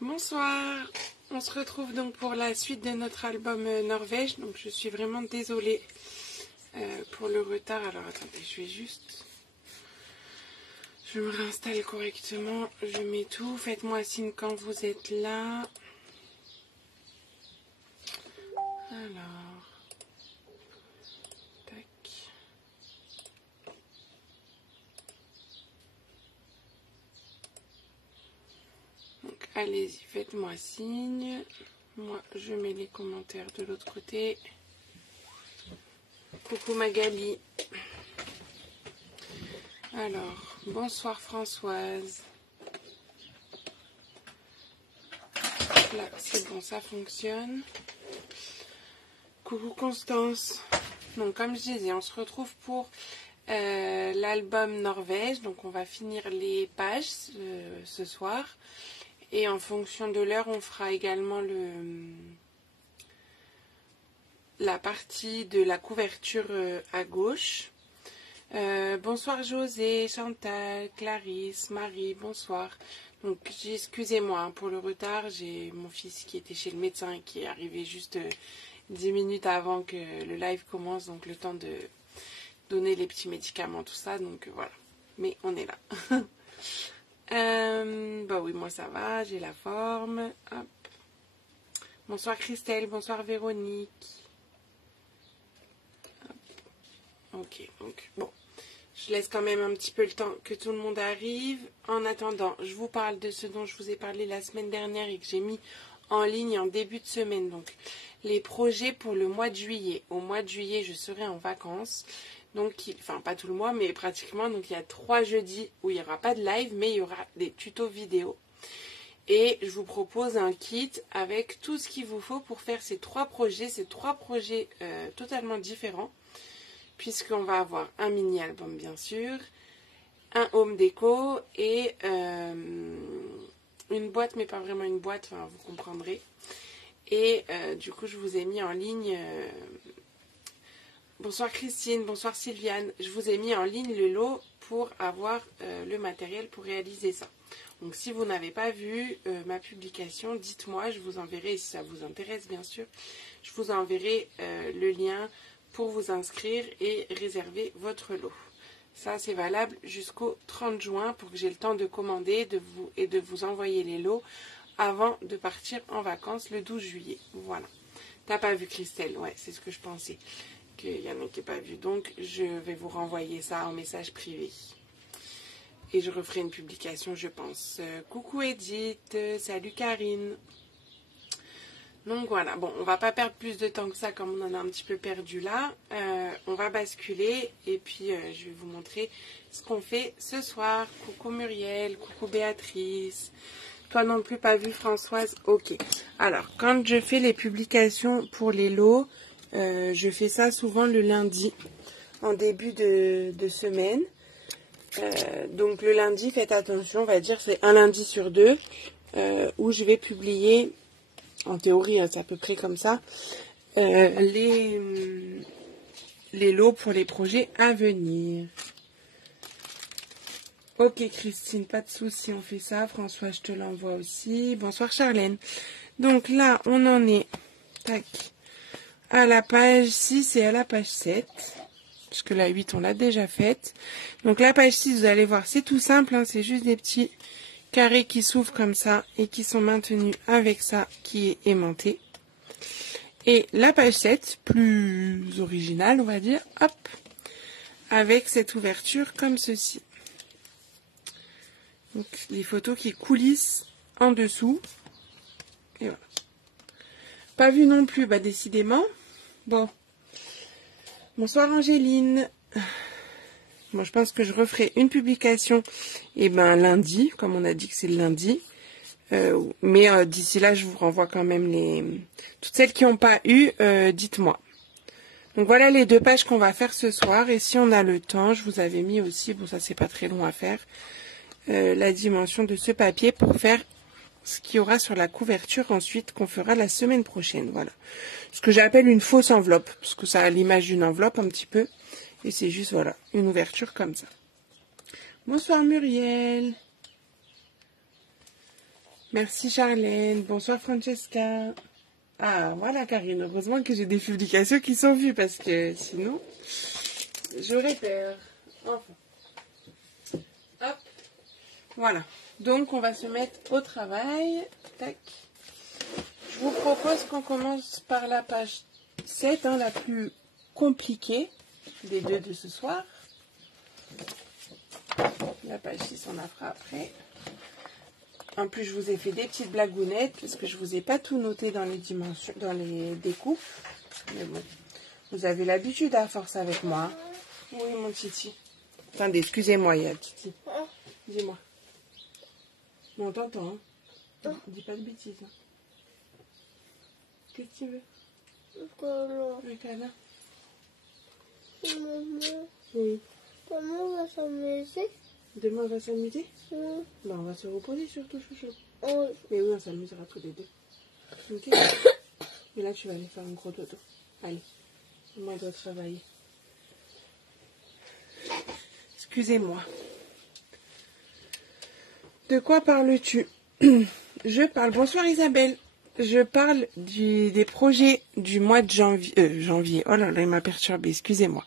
Bonsoir, on se retrouve donc pour la suite de notre album Norvège. Donc je suis vraiment désolée pour le retard. Alors attendez, je me réinstalle correctement, je mets tout. Faites-moi signe quand vous êtes là. Alors, tac. Donc allez-y, faites-moi signe. Moi, je mets les commentaires de l'autre côté. Coucou Magali. Alors, bonsoir Françoise. Là, c'est bon, ça fonctionne. Coucou Constance. Donc, comme je disais, on se retrouve pour l'album Norvège. Donc, on va finir les pages ce soir. Et en fonction de l'heure, on fera également la partie de la couverture à gauche. Bonsoir José, Chantal, Clarisse, Marie, bonsoir. Donc excusez-moi pour le retard, j'ai mon fils qui était chez le médecin et qui est arrivé juste 10 minutes avant que le live commence, donc le temps de donner les petits médicaments, tout ça, donc voilà. Mais on est là. Bah oui, moi ça va, j'ai la forme. Hop. Bonsoir Christelle, bonsoir Véronique. Hop. Ok, donc bon. Je laisse quand même un petit peu le temps que tout le monde arrive. En attendant, je vous parle de ce dont je vous ai parlé la semaine dernière et que j'ai mis en ligne en début de semaine. Donc, les projets pour le mois de juillet. Au mois de juillet, je serai en vacances. Donc, enfin, pas tout le mois, mais pratiquement. Donc, il y a 3 jeudis où il n'y aura pas de live, mais il y aura des tutos vidéo. Et je vous propose un kit avec tout ce qu'il vous faut pour faire ces 3 projets. Ces 3 projets totalement différents. Puisqu'on va avoir un mini-album bien sûr, un home déco et une boîte, mais pas vraiment une boîte, enfin vous comprendrez. Et du coup je vous ai mis en ligne, bonsoir Christine, bonsoir Sylviane, je vous ai mis en ligne le lot pour avoir le matériel pour réaliser ça. Donc si vous n'avez pas vu ma publication, dites-moi, je vous enverrai, si ça vous intéresse bien sûr, je vous enverrai le lien pour vous inscrire et réserver votre lot. Ça, c'est valable jusqu'au 30 juin pour que j'ai le temps de commander et de vous envoyer les lots avant de partir en vacances le 12 juillet. Voilà. T'as pas vu Christelle? Ouais, c'est ce que je pensais. Qu'il y en a qui n'ont pas vu. Donc, je vais vous renvoyer ça en message privé. Et je referai une publication, je pense. Coucou Edith, salut Karine. Donc voilà, bon, on va pas perdre plus de temps que ça comme on en a un petit peu perdu là. On va basculer et puis je vais vous montrer ce qu'on fait ce soir. Coucou Muriel, coucou Béatrice. Toi non plus pas vu Françoise? Ok. Alors, quand je fais les publications pour les lots, je fais ça souvent le lundi, en début de semaine. Donc le lundi, faites attention, on va dire c'est un lundi sur 2 où je vais publier... En théorie, c'est à peu près comme ça. Les lots pour les projets à venir. Ok Christine, pas de souci, on fait ça. François, je te l'envoie aussi. Bonsoir Charlène. Donc là, on en est tac, à la page 6 et à la page 7. Parce que la 8, on l'a déjà faite. Donc la page 6, vous allez voir, c'est tout simple. Hein, c'est juste des petits... carrés qui s'ouvrent comme ça et qui sont maintenus avec ça qui est aimanté. Et la page 7, plus originale on va dire, hop, avec cette ouverture comme ceci. Donc les photos qui coulissent en dessous. Et voilà. Pas vu non plus, bah décidément. Bon. Bonsoir Angéline. Moi, je pense que je referai une publication lundi, comme on a dit que c'est le lundi. Mais d'ici là, je vous renvoie quand même toutes celles qui n'ont pas eu, dites-moi. Donc voilà les 2 pages qu'on va faire ce soir. Et si on a le temps, je vous avais mis aussi, bon ça c'est pas très long à faire, la dimension de ce papier pour faire ce qu'il y aura sur la couverture ensuite qu'on fera la semaine prochaine. Voilà. Ce que j'appelle une fausse enveloppe, parce que ça a l'image d'une enveloppe un petit peu. Et c'est juste, voilà, une ouverture comme ça. Bonsoir Muriel. Merci Charlène. Bonsoir Francesca. Ah, voilà Karine. Heureusement que j'ai des publications qui sont vues parce que sinon, j'aurais peur. Enfin. Hop. Voilà. Donc, on va se mettre au travail. Tac. Je vous propose qu'on commence par la page 7, la plus compliquée des deux de ce soir. La page 6, on la fera après. En plus, je vous ai fait des petites blagounettes parce que je vous ai pas tout noté dans les dimensions, dans les découpes. Mais bon, vous avez l'habitude à force avec moi. Oui, mon titi. Attendez, excusez-moi, il y a titi. Dis-moi. Bon, t'entends, hein? Dis pas de bêtises. Hein. Qu'est-ce que tu veux? Un câlin. Maman, Oui. comment on va s'amuser? Demain, on va s'amuser? Oui. Bah, on va se reposer surtout, chouchou. Oui. Mais oui, on s'amusera tous les deux. Ok. Mais là, tu vas aller faire un gros dodo. Allez. Moi, je dois travailler. Excusez-moi. De quoi parles-tu? Je parle. Bonsoir Isabelle. Je parle des projets du mois de janvier. Oh là là, il m'a perturbée. Excusez-moi.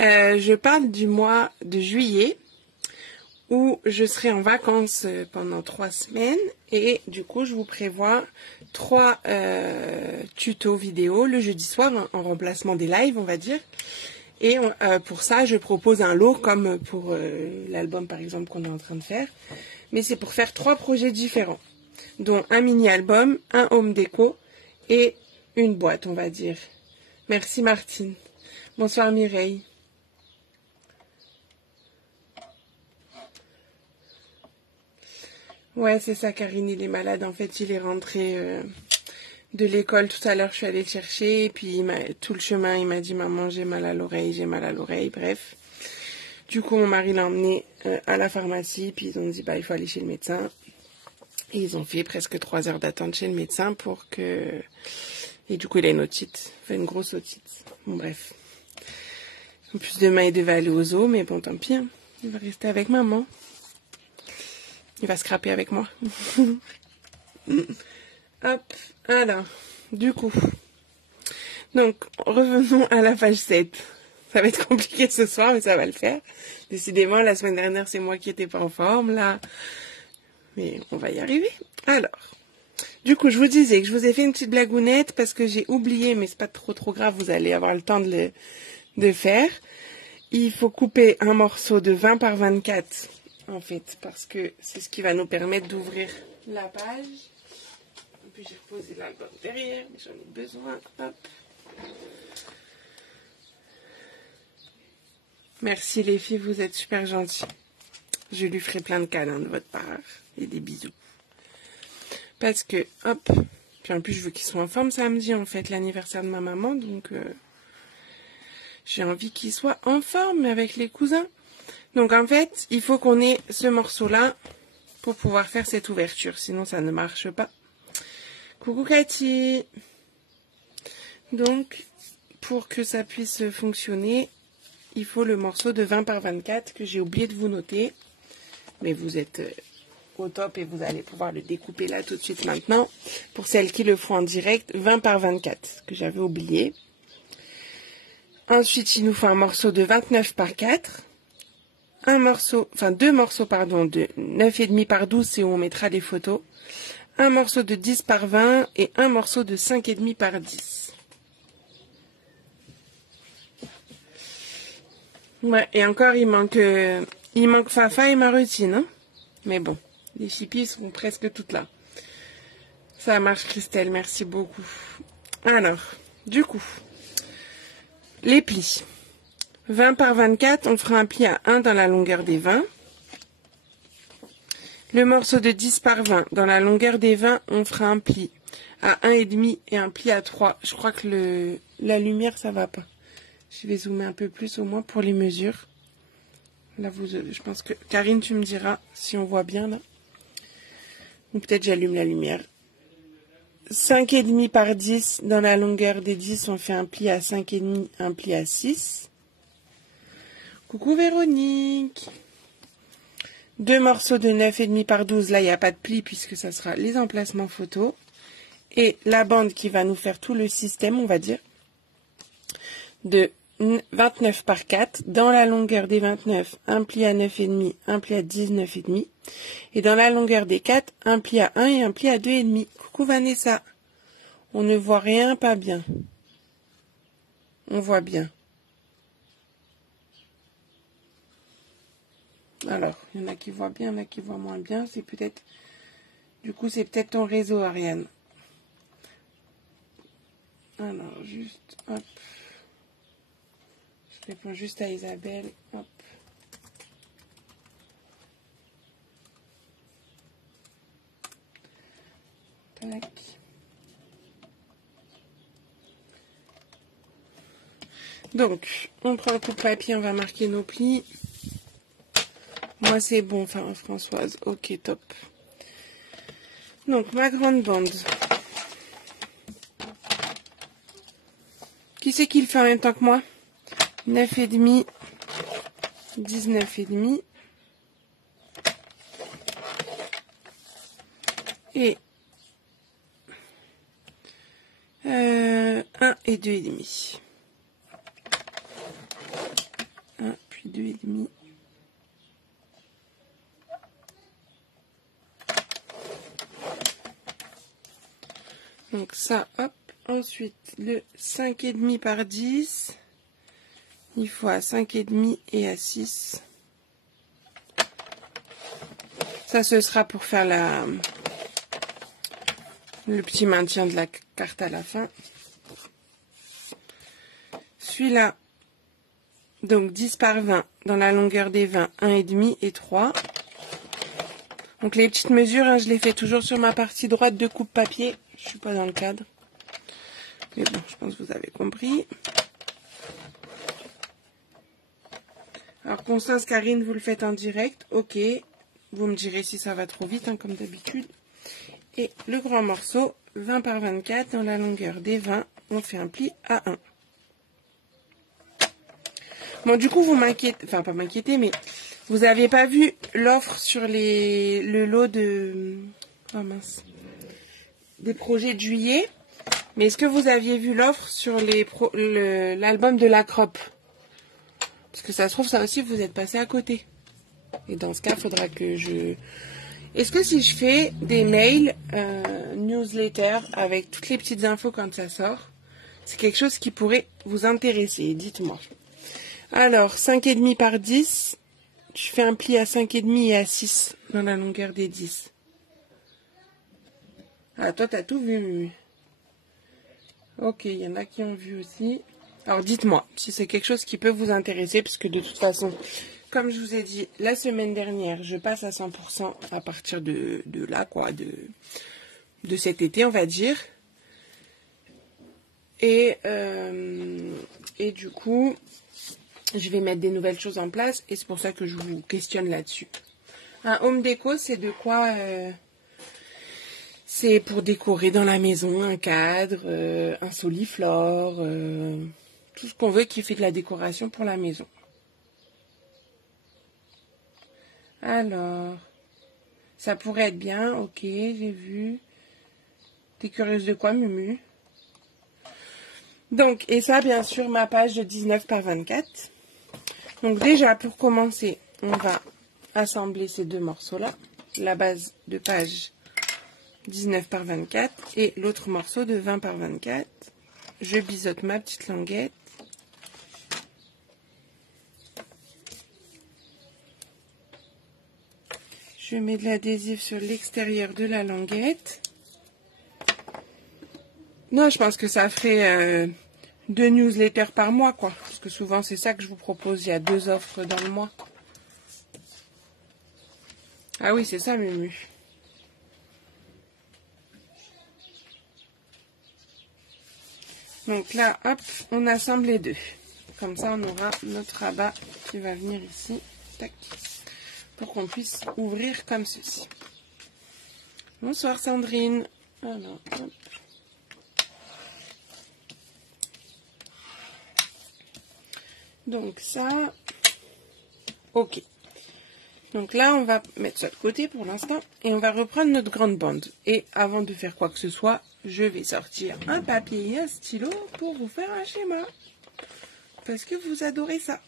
Je parle du mois de juillet où je serai en vacances pendant 3 semaines et du coup je vous prévois 3 tutos vidéo le jeudi soir en remplacement des lives, on va dire. Et pour ça, je propose un lot comme pour l'album par exemple qu'on est en train de faire. Mais c'est pour faire 3 projets différents, dont un mini-album, un home déco et une boîte, on va dire. Merci Martine. Bonsoir Mireille. Ouais, c'est ça, Karine, il est malade. En fait, il est rentré de l'école tout à l'heure. Je suis allée le chercher. Et puis, tout le chemin, il m'a dit, maman, j'ai mal à l'oreille. Bref. Du coup, mon mari l'a emmené à la pharmacie. Puis, ils ont dit, bah, il faut aller chez le médecin. Et ils ont fait presque 3 heures d'attente chez le médecin pour que... Et du coup, il a une otite. Enfin, une grosse otite. Bon, bref. En plus, demain, il devait aller aux zoo. Mais bon, tant pis. Hein. Il va rester avec maman. Il va scraper avec moi. Hop, alors, du coup. Donc, revenons à la page 7. Ça va être compliqué ce soir, mais ça va le faire. Décidément, la semaine dernière, c'est moi qui n'étais pas en forme, là. Mais on va y arriver. Alors, du coup, je vous disais que je vous ai fait une petite blagounette parce que j'ai oublié, mais c'est pas trop grave, vous allez avoir le temps de faire. Il faut couper un morceau de 20 par 24. En fait, parce que c'est ce qui va nous permettre d'ouvrir la page. Et puis j'ai reposé l'album derrière, mais j'en ai besoin. Hop. Merci les filles, vous êtes super gentilles. Je lui ferai plein de câlins de votre part et des bisous. Parce que, hop, puis en plus je veux qu'ils soient en forme samedi, en fait, l'anniversaire de ma maman, donc j'ai envie qu'ils soient en forme avec les cousins. Donc en fait, il faut qu'on ait ce morceau-là pour pouvoir faire cette ouverture, sinon ça ne marche pas. Coucou Cathy. Donc, pour que ça puisse fonctionner, il faut le morceau de 20 par 24 que j'ai oublié de vous noter. Mais vous êtes au top et vous allez pouvoir le découper là tout de suite maintenant. Pour celles qui le font en direct, 20 par 24 que j'avais oublié. Ensuite, il nous faut un morceau de 29 par 4. Deux morceaux de 9,5 par 12, c'est où on mettra les photos. Un morceau de 10 par 20 et un morceau de 5,5 par 10. Ouais, et encore, il manque Fafa et ma routine. Hein, mais bon, les chippies sont presque toutes là. Ça marche, Christelle, merci beaucoup. Alors, du coup, les plis. 20 par 24, on fera un pli à 1 dans la longueur des 20. Le morceau de 10 par 20, dans la longueur des 20, on fera un pli à 1,5 et un pli à 3. Je crois que la lumière, ça va pas. Je vais zoomer un peu plus au moins pour les mesures. Là, je pense que... Karine, tu me diras si on voit bien là. Ou peut-être j'allume la lumière. 5,5 par 10, dans la longueur des 10, on fait un pli à 5,5, un pli à 6. Coucou Véronique. 2 morceaux de 9,5 par 12. Là, il n'y a pas de pli puisque ça sera les emplacements photos. Et la bande qui va nous faire tout le système, on va dire, de 29 par 4. Dans la longueur des 29, un pli à 9,5, un pli à 19,5. Et dans la longueur des 4, un pli à 1 et un pli à 2,5. Coucou Vanessa. On ne voit rien, pas bien. On voit bien. Alors, il y en a qui voient bien, il y en a qui voient moins bien. C'est peut-être... Du coup, c'est peut-être ton réseau, Ariane. Alors, juste... Hop. Je réponds juste à Isabelle. Hop. Tac. Donc, on prend un coup de papier, on va marquer nos plis. Moi, c'est bon, enfin, Françoise. Ok, top. Donc, ma grande bande. Qui c'est qui le fait en même temps que moi? 9,5, 19,5. Et 1 et 2,5. 1 puis 2,5. Donc ça, hop. Ensuite, le 5,5 par 10. Il faut à 5,5 et à 6. Ça, ce sera pour faire le petit maintien de la carte à la fin. Celui-là, donc 10 par 20, dans la longueur des 20, 1,5 et 3. Donc les petites mesures, hein, je les fais toujours sur ma partie droite de coupe papier. Je suis pas dans le cadre. Mais bon, je pense que vous avez compris. Alors Constance, Karine, vous le faites en direct. Ok. Vous me direz si ça va trop vite, hein, comme d'habitude. Et le grand morceau, 20 par 24, dans la longueur des 20, on fait un pli à 1. Bon, du coup, vous m'inquiétez, enfin pas m'inquiétez, mais vous n'aviez pas vu l'offre sur le lot de... Oh mince. Des projets de juillet. Mais est-ce que vous aviez vu l'offre sur l'album de la crop? Parce que ça se trouve, ça aussi, vous êtes passé à côté. Et dans ce cas, il faudra que je... Est-ce que si je fais des mails, newsletter, avec toutes les petites infos quand ça sort, c'est quelque chose qui pourrait vous intéresser? Dites-moi. Alors, 5,5 par 10, je fais un pli à 5,5 et à 6 dans la longueur des 10. Ah, toi, t'as tout vu, Mumu. Ok, il y en a qui ont vu aussi. Alors, dites-moi si c'est quelque chose qui peut vous intéresser, parce que de toute façon, comme je vous ai dit, la semaine dernière, je passe à 100% à partir de là, quoi, de cet été, on va dire. Et du coup, je vais mettre des nouvelles choses en place, et c'est pour ça que je vous questionne là-dessus. Un home déco, c'est de quoi... c'est pour décorer dans la maison un cadre, un soliflore, tout ce qu'on veut qui fait de la décoration pour la maison. Alors, ça pourrait être bien, ok, j'ai vu. T'es curieuse de quoi, Mumu? Donc, et ça, bien sûr, ma page de 19 par 24. Donc déjà, pour commencer, on va assembler ces deux morceaux-là. La base de page 19 par 24 et l'autre morceau de 20 par 24. Je biseaute ma petite languette. Je mets de l'adhésif sur l'extérieur de la languette. Non, je pense que ça ferait 2 newsletters par mois, quoi. Parce que souvent, c'est ça que je vous propose. Il y a 2 offres dans le mois. Ah oui, c'est ça, Mumu. Donc là, hop, on assemble les deux. Comme ça, on aura notre rabat qui va venir ici. Tac. Pour qu'on puisse ouvrir comme ceci. Bonsoir, Sandrine. Alors, hop. Donc ça, ok. Donc là, on va mettre ça de côté pour l'instant et on va reprendre notre grande bande. Et avant de faire quoi que ce soit, je vais sortir un papier et un stylo pour vous faire un schéma. Parce que vous adorez ça.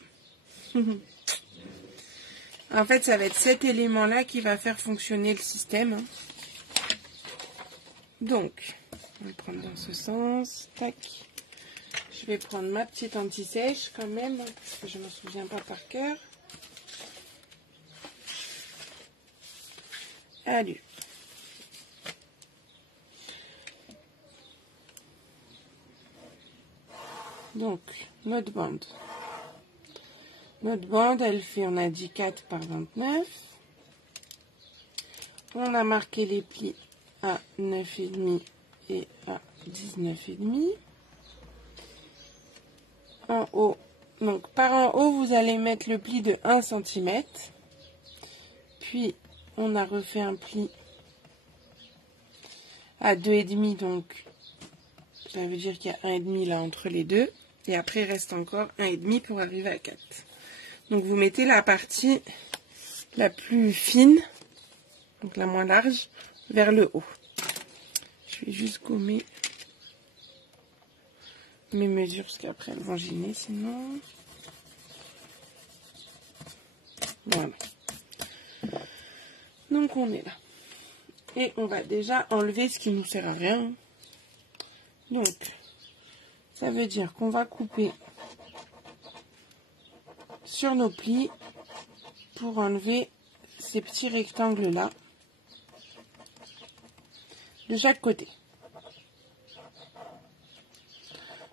En fait, ça va être cet élément-là qui va faire fonctionner le système. Donc, on va le prendre dans ce sens. Tac. Je vais prendre ma petite anti-sèche quand même, parce que je ne m'en souviens pas par cœur. Allez. Donc, notre bande. Notre bande, elle fait, on a dit 4 par 29. On a marqué les plis à 9,5 et à 19,5. En haut, donc par en haut, vous allez mettre le pli de 1 cm. Puis, on a refait un pli à 2,5, donc ça veut dire qu'il y a 1,5 là entre les deux. Et après, il reste encore 1,5 pour arriver à 4. Donc, vous mettez la partie la plus fine, donc la moins large, vers le haut. Je vais juste gommer mes mesures, parce qu'après, elles vont gêner sinon. Voilà. Donc, on est là. Et on va déjà enlever ce qui ne nous sert à rien. Donc, ça veut dire qu'on va couper sur nos plis pour enlever ces petits rectangles là de chaque côté.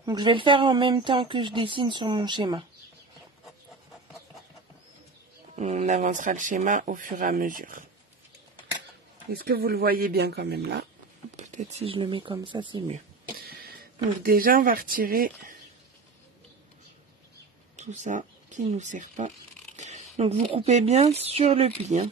Donc je vais le faire en même temps que je dessine sur mon schéma. On avancera le schéma au fur et à mesure. Est-ce que vous le voyez bien quand même là? Peut-être si je le mets comme ça, c'est mieux. Donc déjà, on va retirer tout ça qui ne nous sert pas. Donc vous coupez bien sur le pli. Hein.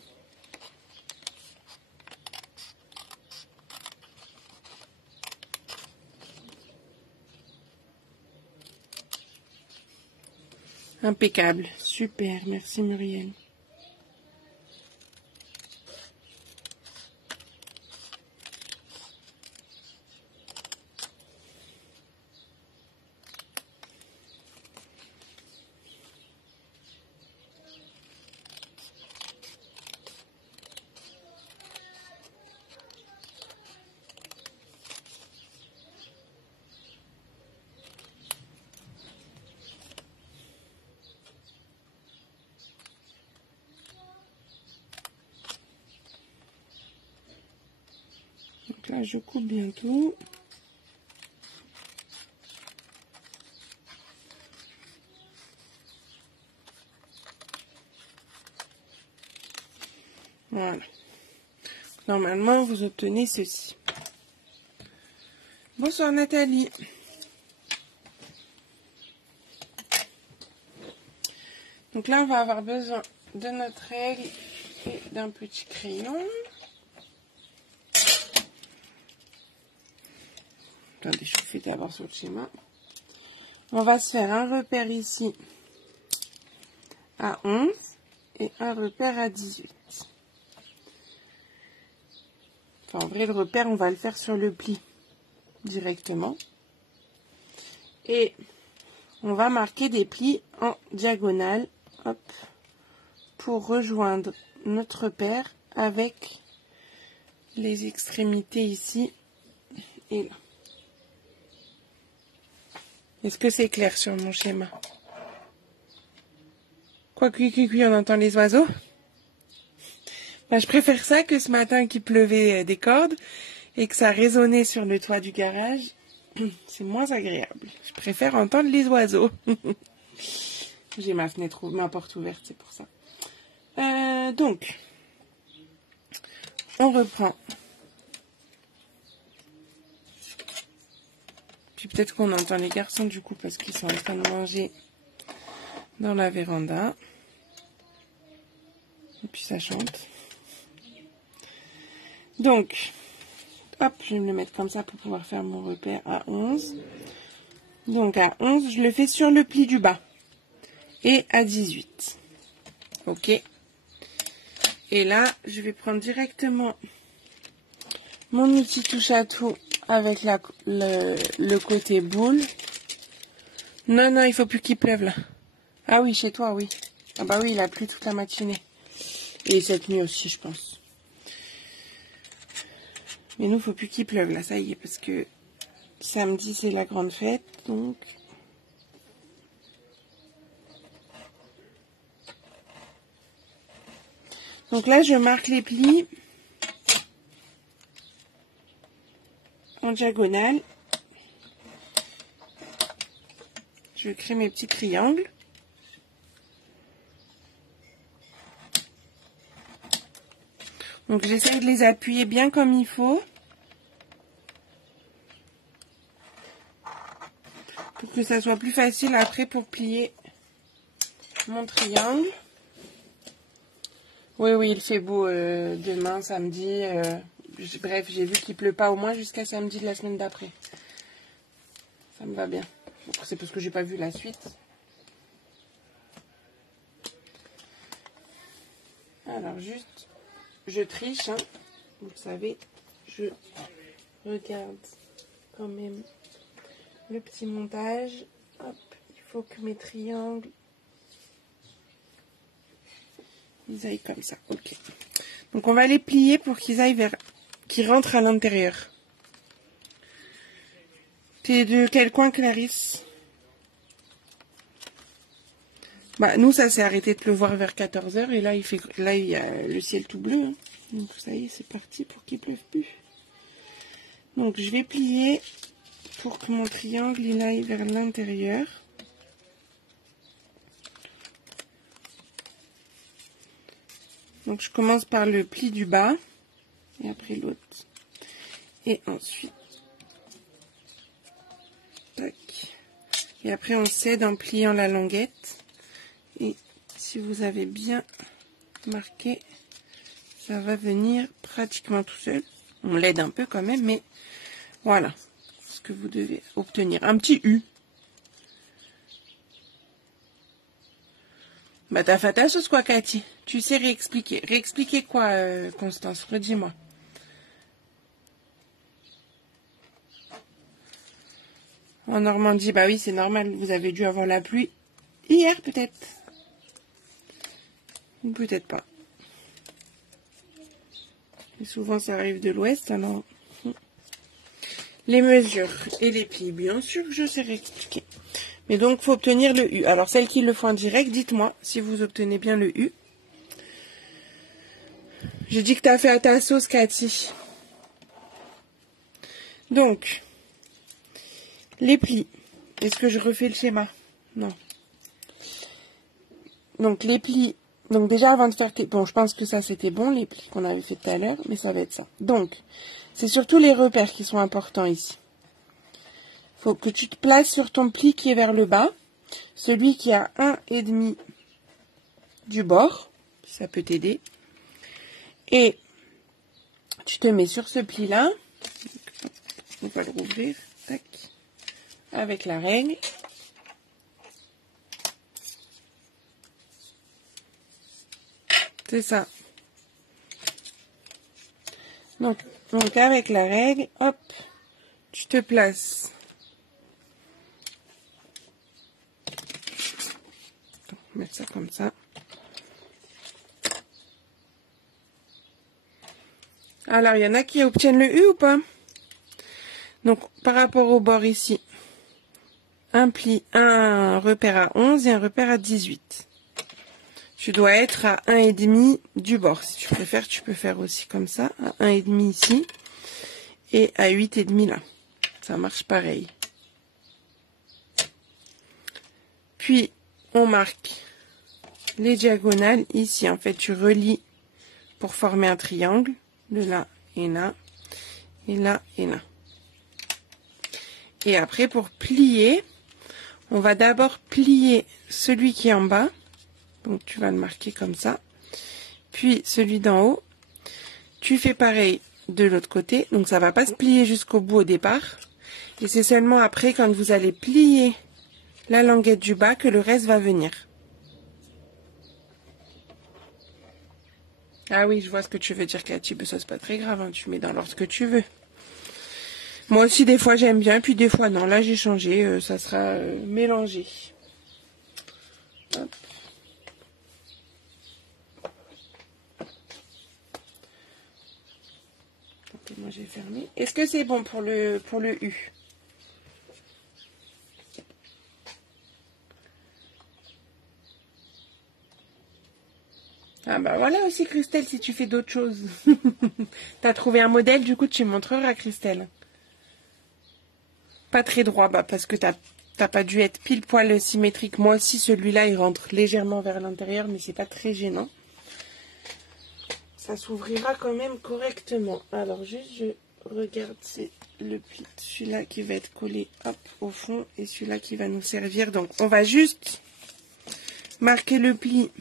Impeccable. Super. Merci Muriel. Donc là, je coupe bien tout. Voilà. Normalement, vous obtenez ceci. Bonsoir Nathalie. Donc là, on va avoir besoin de notre règle et d'un petit crayon. Attendez, je fais d'abord sur le schéma. On va se faire un repère ici à 11 et un repère à 18. Enfin, en vrai, le repère, on va le faire sur le pli directement. Et on va marquer des plis en diagonale, hop, pour rejoindre notre repère avec les extrémités ici et là. Est-ce que c'est clair sur mon schéma? Quoi, cuicui, on entend les oiseaux? Ben, je préfère ça que ce matin qu'il pleuvait des cordes et que ça résonnait sur le toit du garage. C'est moins agréable. Je préfère entendre les oiseaux. J'ai ma porte ouverte, c'est pour ça. Donc, on reprend. Puis peut-être qu'on entend les garçons du coup parce qu'ils sont en train de manger dans la véranda. Et puis ça chante. Donc, hop, je vais me le mettre comme ça pour pouvoir faire mon repère à 11. Donc à 11, je le fais sur le pli du bas. Et à 18. Ok. Et là, je vais prendre directement mon outil touche à tout avec le côté boule. Non, non, il faut plus qu'il pleuve là. Ah oui, chez toi, oui. Ah bah oui, il a plu toute la matinée. Et cette nuit aussi, je pense. Mais nous, il faut plus qu'il pleuve là, ça y est, parce que samedi, c'est la grande fête, donc... Donc là, je marque les plis en diagonale. Je crée mes petits triangles. Donc j'essaie de les appuyer bien comme il faut. Pour que ça soit plus facile après pour plier mon triangle. Oui, oui, il fait beau demain, samedi. Bref, j'ai vu qu'il pleut pas au moins jusqu'à samedi de la semaine d'après. Ça me va bien. C'est parce que j'ai pas vu la suite. Alors juste, je triche, hein. Vous le savez, je regarde quand même le petit montage. Hop, il faut que mes triangles ils aillent comme ça. Ok. Donc on va les plier pour qu'ils aillent qu'ils rentrent à l'intérieur. T'es de quel coin, Clarisse? Bah nous ça s'est arrêté de pleuvoir vers 14 h et là il y a le ciel tout bleu. Hein. Donc ça y est, c'est parti pour qu'il pleuve plus. Donc je vais plier pour que mon triangle il aille vers l'intérieur. Donc je commence par le pli du bas et après l'autre. Et ensuite, tac. Et après on cède en pliant la languette. Et si vous avez bien marqué, ça va venir pratiquement tout seul. On l'aide un peu quand même, mais voilà ce que vous devez obtenir. Un petit U. Bah t'as fait ta chose quoi, Cathy? Tu sais réexpliquer. Réexpliquer quoi, Constance? Redis-moi. En Normandie, bah oui, c'est normal. Vous avez dû avoir la pluie hier, peut-être. Ou peut-être pas. Et souvent, ça arrive de l'ouest, alors... Les mesures et les plis, bien sûr que je sais réexpliquer. Mais donc, il faut obtenir le U. Alors, celles qui le font en direct, dites-moi si vous obtenez bien le U. J'ai dit que tu as fait à ta sauce, Cathy. Donc, les plis. Est-ce que je refais le schéma? Non. Donc, les plis. Donc, déjà, avant de faire tes... Bon, je pense que ça, c'était bon, les plis qu'on avait fait tout à l'heure, mais ça va être ça. Donc, c'est surtout les repères qui sont importants ici. Il faut que tu te places sur ton pli qui est vers le bas. Celui qui a 1,5 du bord. Ça peut t'aider. Et tu te mets sur ce pli-là. On va le rouvrir. Tac. Avec la règle. C'est ça. Donc avec la règle, hop, tu te places. On va mettre ça comme ça. Alors, il y en a qui obtiennent le U ou pas? Donc, par rapport au bord ici, un repère à 11 et un repère à 18. Tu dois être à 1,5 du bord. Si tu préfères, tu peux faire aussi comme ça, à 1,5 ici et à 8,5 là. Ça marche pareil. Puis, on marque les diagonales ici. En fait, tu relis pour former un triangle de là et là et là et là. Et après, pour plier, on va d'abord plier celui qui est en bas. Donc, tu vas le marquer comme ça. Puis, celui d'en haut, tu fais pareil de l'autre côté. Donc, ça ne va pas se plier jusqu'au bout au départ. Et c'est seulement après, quand vous allez plier la languette du bas, que le reste va venir. Ah oui, je vois ce que tu veux dire, Cathy. Ça, c'est pas très grave, hein. Tu mets dans l'ordre que tu veux. Moi aussi, des fois, j'aime bien, puis des fois, non. Là, j'ai changé. Ça sera mélangé. Hop. Ok, moi, j'ai fermé. Est-ce que c'est bon pour le U? Ah bah voilà aussi, Christelle, si tu fais d'autres choses. T'as trouvé un modèle, du coup, tu me montreras, Christelle. Pas très droit, bah parce que t'as pas dû être pile poil symétrique. Moi aussi, celui-là, il rentre légèrement vers l'intérieur, mais c'est pas très gênant. Ça s'ouvrira quand même correctement. Alors, juste, je regarde, c'est le pli, celui-là qui va être collé, hop, au fond, et celui-là qui va nous servir. Donc, on va juste marquer le pli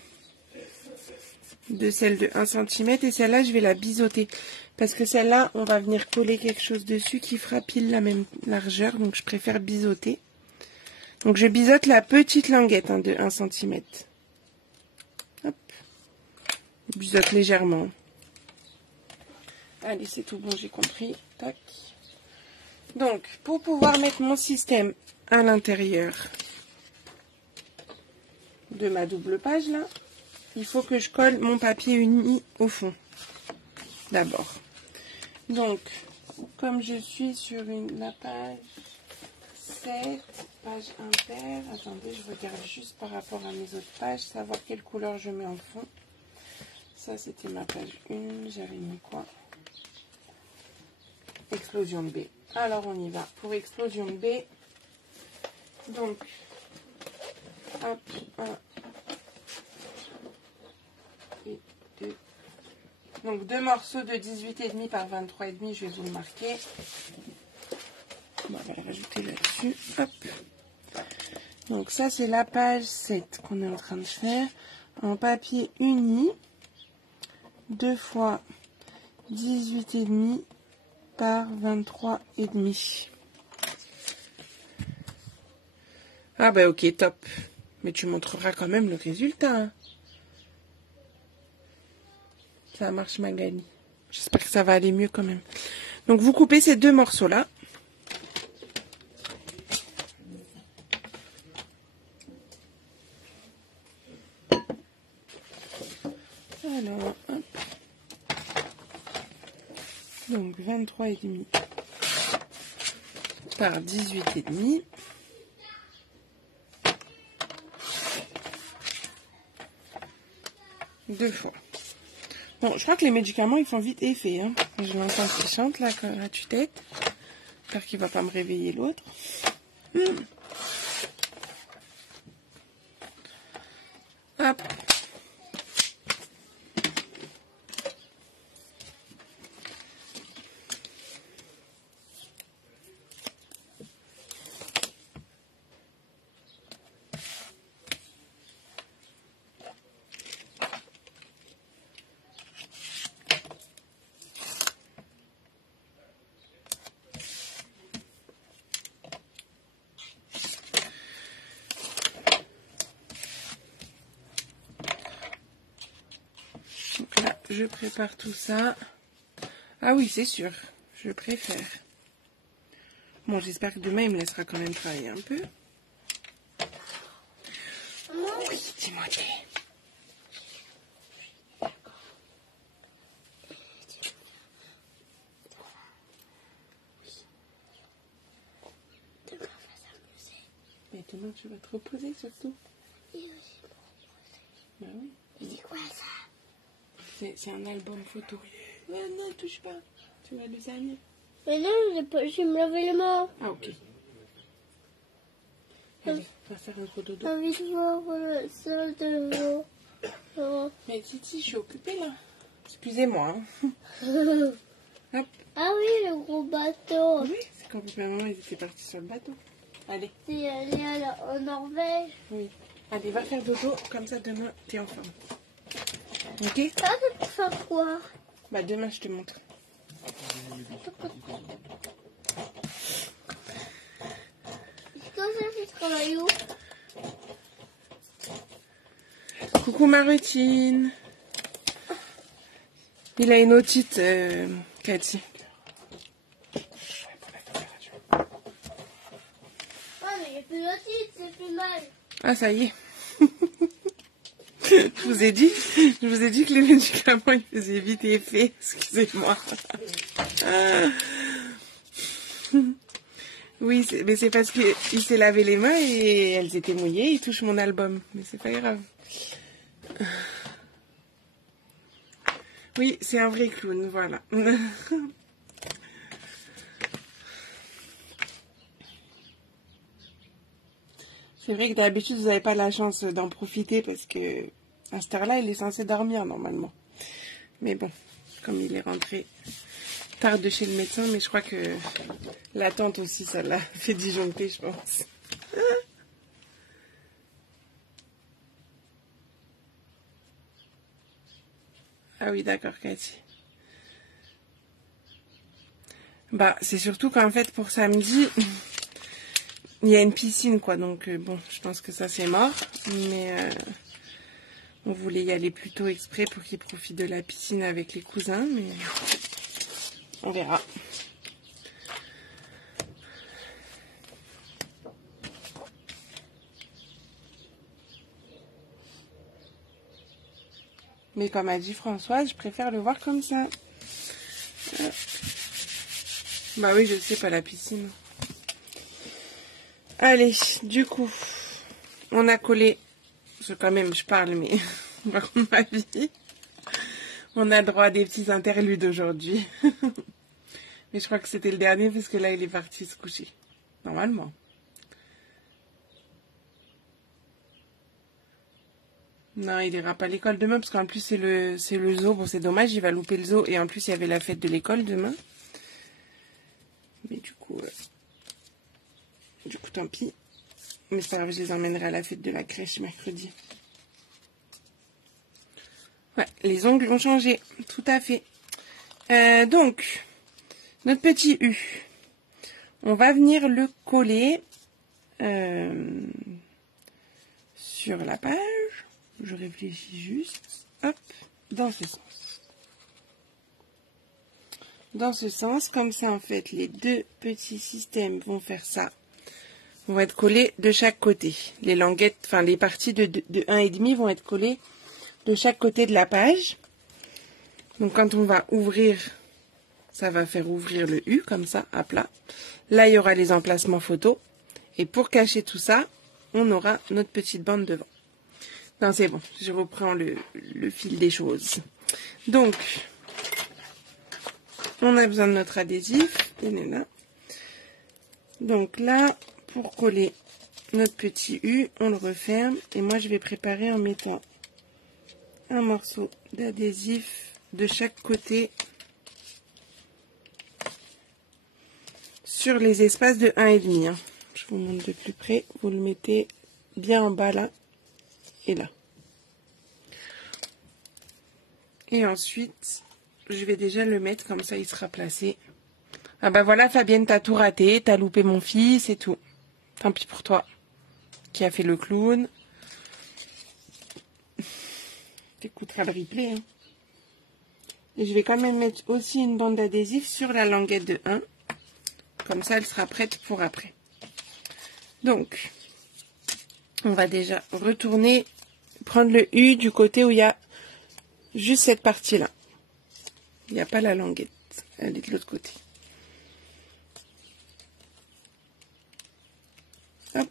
de celle de 1 cm et celle-là je vais la biseauter parce que celle-là on va venir coller quelque chose dessus qui fera pile la même largeur, donc je préfère biseauter. Donc je biseaute la petite languette de 1 cm. Hop. Je biseaute légèrement. Allez, c'est tout bon, j'ai compris. Tac. Donc pour pouvoir mettre mon système à l'intérieur de ma double page là, il faut que je colle mon papier uni au fond, d'abord. Donc, comme je suis sur la page 7, page impaire, attendez, je regarde juste par rapport à mes autres pages, savoir quelle couleur je mets en fond. Ça, c'était ma page 1, j'avais mis quoi? Explosion B. Alors, on y va. Pour explosion B, donc, hop, 1, et 2. Donc 2 morceaux de 18,5 par 23,5, je vais vous le marquer. On va le rajouter là-dessus. Hop. Donc ça c'est la page 7 qu'on est en train de faire. En papier uni, 2 fois 18,5 par 23,5. Ah bah ok, top. Mais tu montreras quand même le résultat. Hein. Ça marche, Magali. J'espère que ça va aller mieux quand même. Donc, vous coupez ces 2 morceaux-là. Alors, hop. Donc, 23,5 par 18,5. Deux fois. Bon, je crois que les médicaments, ils font vite effet. Hein. Je l'entends qui chante, là, quand la tue-tête. J'espère qu'il ne va pas me réveiller l'autre. Hop. Donc là, je prépare tout ça. Ah oui, c'est sûr. Je préfère. Bon, j'espère que demain, il me laissera quand même travailler un peu. Oui, dis-moi. Mais demain, tu vas te reposer surtout. Bah oui. C'est quoi ça? C'est un album photo. Ouais, non, touche pas. Tu vas le saigner. Mais non, je vais me laver les mains. Ah, ok. Allez, on va faire un gros dodo. J'ai envie de voir le sol de l'eau. Mais Titi, je suis occupée là. Excusez-moi. Hein. Hop. Ah oui, le gros bateau. Oui, c'est quand maman, ils étaient partis sur le bateau. Allez. C'est allé en Norvège. Oui. Allez, va faire dodo, comme ça demain, t'es en forme. Ok? Ça, c'est pour faire quoi? Bah, demain, je te montre. Est-ce que ça, c'est travaille où? Coucou Marutine. Il a une otite, Cathy. Oh, mais il y a plus d'otite, c'est plus mal. Ah, ça y est. Je vous ai dit que les médicaments ils faisaient vite effet. Excusez-moi. Oui, mais c'est parce qu'il s'est lavé les mains et elles étaient mouillées. Il touche mon album, mais c'est pas grave. Oui, c'est un vrai clown, voilà. C'est vrai que d'habitude, vous n'avez pas la chance d'en profiter parce que à cette heure-là, il est censé dormir normalement. Mais bon, comme il est rentré tard de chez le médecin, mais je crois que l'attente aussi, ça l'a fait disjoncter, je pense. Ah oui, d'accord, Cathy. Bah, c'est surtout qu'en fait, pour samedi, il y a une piscine, quoi. Donc, bon, je pense que ça, c'est mort. Mais on voulait y aller plus tôt exprès pour qu'il profite de la piscine avec les cousins. Mais on verra. Mais comme a dit Françoise, je préfère le voir comme ça. Bah oui, je sais, pas la piscine. Allez, du coup, on a collé... Quand même, je parle, mais on raconte ma vie. On a droit à des petits interludes aujourd'hui. Mais je crois que c'était le dernier parce que là, il est parti se coucher. Normalement. Non, il ira pas à l'école demain parce qu'en plus, c'est le zoo. Bon, c'est dommage, il va louper le zoo. Et en plus, il y avait la fête de l'école demain. Mais du coup, tant pis. Mais c'est pas grave, je les emmènerai à la fête de la crèche mercredi. Ouais, les ongles ont changé. Tout à fait. Donc, notre petit U. On va venir le coller sur la page. Je réfléchis juste. Hop, dans ce sens. Dans ce sens, comme ça, en fait, les deux petits systèmes vont faire ça. Vont être collés de chaque côté. Les languettes, enfin, les parties de 1,5 vont être collées de chaque côté de la page. Donc, quand on va ouvrir, ça va faire ouvrir le U, comme ça, à plat. Là, il y aura les emplacements photos. Et pour cacher tout ça, on aura notre petite bande devant. Non, c'est bon, je reprends le fil des choses. Donc, on a besoin de notre adhésif. Il est là. Donc là, pour coller notre petit U, on le referme. Et moi, je vais préparer en mettant un morceau d'adhésif de chaque côté sur les espaces de 1,5. Hein. Je vous montre de plus près. Vous le mettez bien en bas là et là. Et ensuite, je vais déjà le mettre comme ça, il sera placé. Ah bah voilà, Fabienne, t'as tout raté, t'as loupé mon fils et tout. Tant pis pour toi, qui a fait le clown. T'écouteras le replay. Hein. Et je vais quand même mettre aussi une bande d'adhésif sur la languette de 1. Comme ça, elle sera prête pour après. Donc, on va déjà retourner, prendre le U du côté où il y a juste cette partie-là. Il n'y a pas la languette. Elle est de l'autre côté. Hop.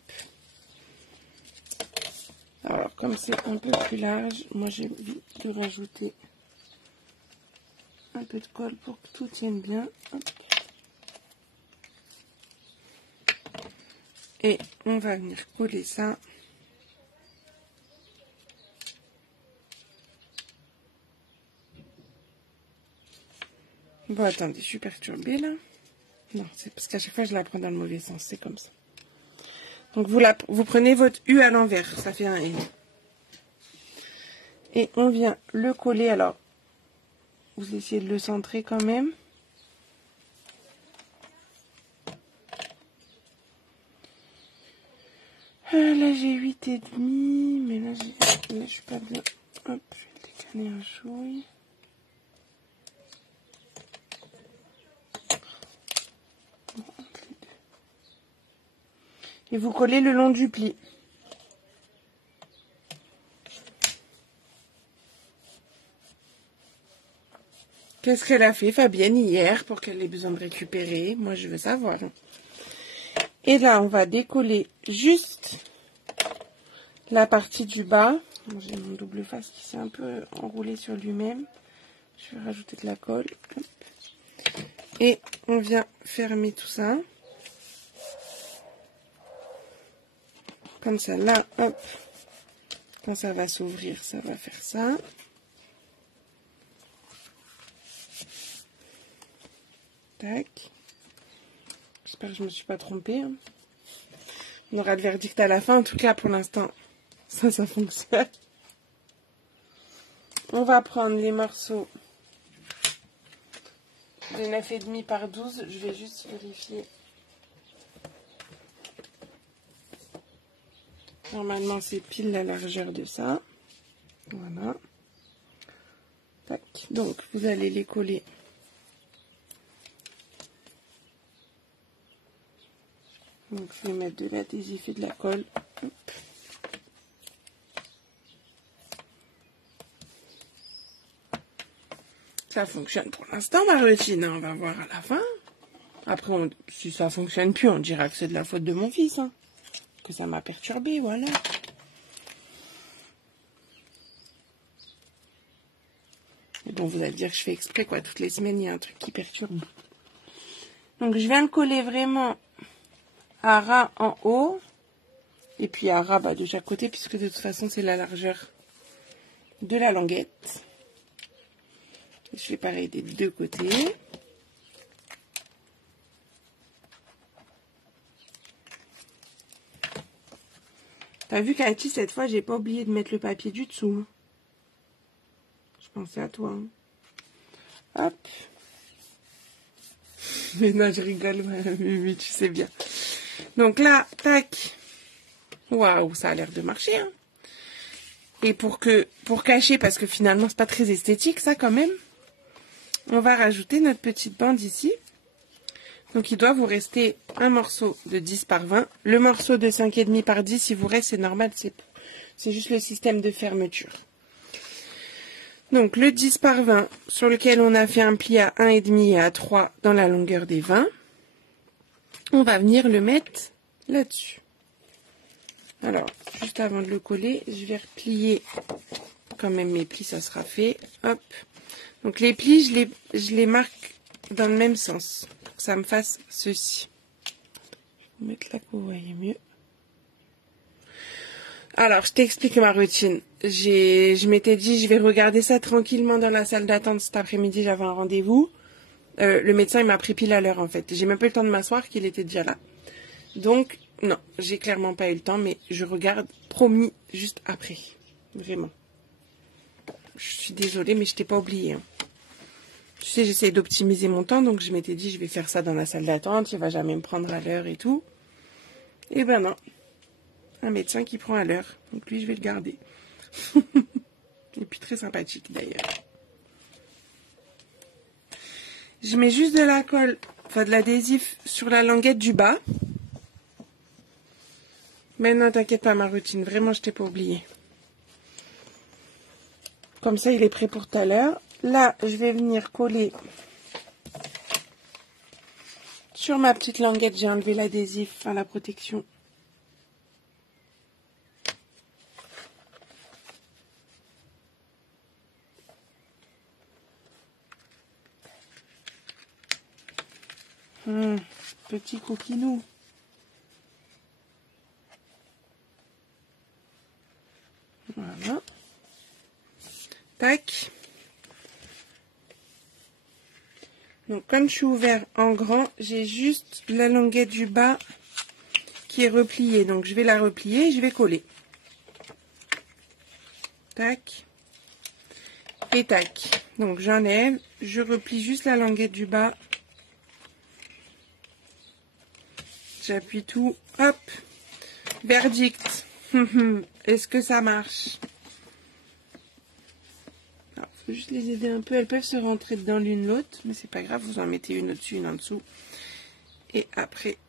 Alors, comme c'est un peu plus large, moi j'ai envie de rajouter un peu de colle pour que tout tienne bien. Hop. Et on va venir coller ça. Bon, attendez, je suis perturbée là. Non, c'est parce qu'à chaque fois je la prends dans le mauvais sens, c'est comme ça. Donc vous prenez votre U à l'envers, ça fait un N. Et on vient le coller, alors vous essayez de le centrer quand même. Là j'ai 8,5, mais là je suis pas bien. Hop, je vais le décaler un chouille. Et vous collez le long du pli. Qu'est-ce qu'elle a fait, Fabienne, hier, pour qu'elle ait besoin de récupérer? Moi, je veux savoir. Et là, on va décoller juste la partie du bas. J'ai mon double face qui s'est un peu enroulé sur lui-même. Je vais rajouter de la colle. Hop. Et on vient fermer tout ça. Comme ça, là, hop. Quand ça va s'ouvrir, ça va faire ça. Tac. J'espère que je ne me suis pas trompée. On aura le verdict à la fin. En tout cas, pour l'instant, ça fonctionne. On va prendre les morceaux de 9,5 par 12. Je vais juste vérifier. Normalement, c'est pile la largeur de ça. Voilà. Tac. Donc, vous allez les coller. Donc, je vais mettre de l'adhésif et de la colle. Hop. Ça fonctionne pour l'instant, ma routine. On va voir à la fin. Après, si ça fonctionne plus, on dira que c'est de la faute de mon fils. Hein. Que ça m'a perturbé, voilà. Et bon, vous allez dire que je fais exprès, quoi. Toutes les semaines, il y a un truc qui perturbe. Donc, je viens le coller vraiment à ras en haut. Et puis à ras de chaque côté, puisque de toute façon, c'est la largeur de la languette. Je fais pareil des deux côtés. T'as vu, Cathy, cette fois, j'ai pas oublié de mettre le papier du dessous. Hein. Je pensais à toi. Hein. Hop. Mais non, je rigole, mais tu sais bien. Donc là, tac. Waouh, ça a l'air de marcher. Hein. Et pour cacher, parce que finalement, c'est pas très esthétique, ça, quand même, on va rajouter notre petite bande ici. Donc, il doit vous rester un morceau de 10 par 20. Le morceau de 5,5 par 10, il vous reste, c'est normal, c'est juste le système de fermeture. Donc, le 10 par 20, sur lequel on a fait un pli à 1,5 et à 3 dans la longueur des 20, on va venir le mettre là-dessus. Alors, juste avant de le coller, je vais replier quand même mes plis, ça sera fait. Hop. Donc, les plis, je les marque dans le même sens. Pour que ça me fasse ceci. Je vais vous mettre là que vous voyez mieux. Alors, je t'explique ma routine. Je m'étais dit, je vais regarder ça tranquillement dans la salle d'attente cet après-midi. J'avais un rendez-vous. Le médecin, il m'a pris pile à l'heure, en fait. J'ai même pas eu le temps de m'asseoir qu'il était déjà là. Donc, non, j'ai clairement pas eu le temps, mais je regarde, promis, juste après. Vraiment. Je suis désolée, mais je t'ai pas oublié. Hein. Tu sais, j'essaie d'optimiser mon temps, donc je m'étais dit, je vais faire ça dans la salle d'attente, il va jamais me prendre à l'heure et tout. Et ben non. Un médecin qui prend à l'heure. Donc lui, je vais le garder. Et puis très sympathique d'ailleurs. Je mets juste de la colle, enfin de l'adhésif sur la languette du bas. Mais non, t'inquiète pas, ma routine. Vraiment, je t'ai pas oublié. Comme ça, il est prêt pour tout à l'heure. Là, je vais venir coller sur ma petite languette. J'ai enlevé l'adhésif, enfin la protection. Petit coquinou. Voilà. Tac. Donc, comme je suis ouvert en grand, j'ai juste la languette du bas qui est repliée. Donc, je vais la replier et je vais coller. Tac. Et tac. Donc, j'enlève. Je replie juste la languette du bas. J'appuie tout. Hop. Verdict. Est-ce que ça marche? Alors, faut juste les aider un peu. Elles peuvent se rentrer dedans l'une l'autre, mais c'est pas grave. Vous en mettez une au-dessus, une en dessous. Et après,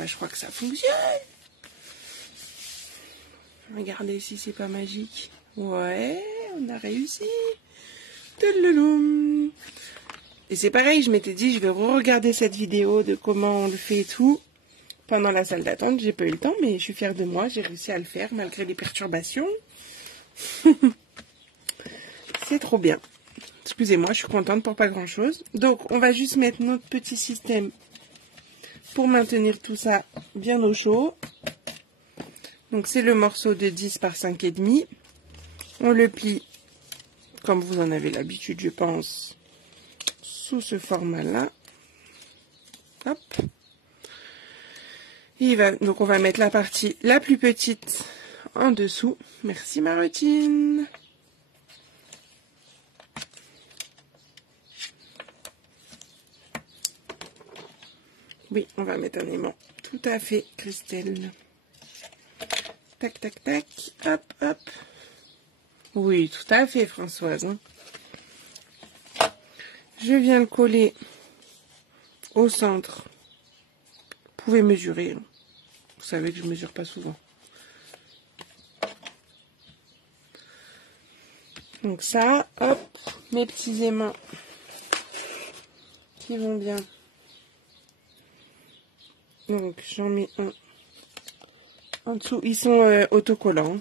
Bah, je crois que ça fonctionne. Regardez si c'est pas magique. Ouais, on a réussi. Tudlouloum. Et c'est pareil, je m'étais dit, je vais re-regarder cette vidéo de comment on le fait et tout. Pendant la salle d'attente, j'ai pas eu le temps, mais je suis fière de moi. J'ai réussi à le faire malgré les perturbations. C'est trop bien. Excusez-moi, je suis contente pour pas grand-chose. Donc, on va juste mettre notre petit système pour maintenir tout ça bien au chaud. Donc, c'est le morceau de 10 par 5,5. On le plie, comme vous en avez l'habitude, je pense, sous ce format-là. Hop. Donc, on va mettre la partie la plus petite en dessous. Merci, Marotine. Oui, on va mettre un aimant. Tout à fait, Christelle. Tac, tac, tac. Hop, hop. Oui, tout à fait, Françoise. Je viens le coller au centre. Vous pouvez mesurer. Vous savez que je ne mesure pas souvent. Donc ça, hop, mes petits aimants qui vont bien. Donc j'en mets un en dessous. Ils sont autocollants.